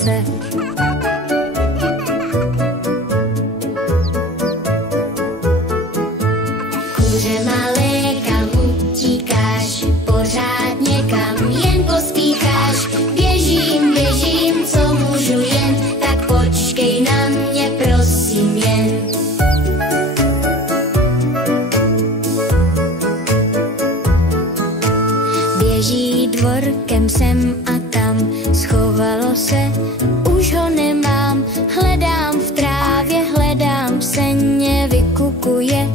srdce. Kuře malé, kam utíkáš, pořád někam jen pospícháš. Běžím, běžím, co můžu jen, tak počkej na mě, prosím jen. Běží dvorkem sem a tam, schovalo se, už ho nemám. Hledám v trávě, hledám v seně, vykukuje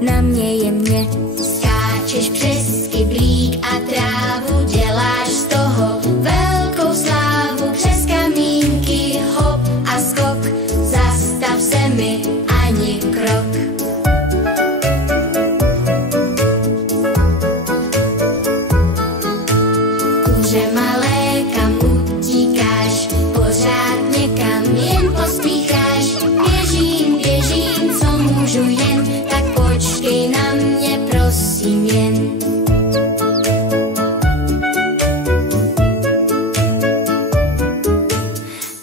na mě jemně. Skáčeš přes kyblík a trávu, děláš z toho velkou slávu. Přes kamínky hop a skok, zastav se mi ani krok. Kuře malé, kam utíkáš, pořád někam jen pospícháš. Běžím, běžím, co můžu jen, tak počkej na mě, prosím jen.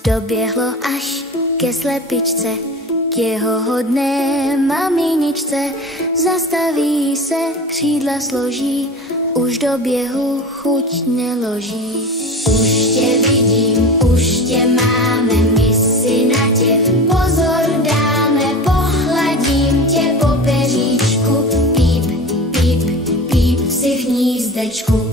Doběhlo až ke slepičce, k jeho hodné maminičce. Zastaví se, křídla složí, už do běhu chuť neloží. Už tě vidím, už tě máme, my si na tě pozor dáme. Pohladím tě po peříčku, píp, píp, píp si v hnízdečku.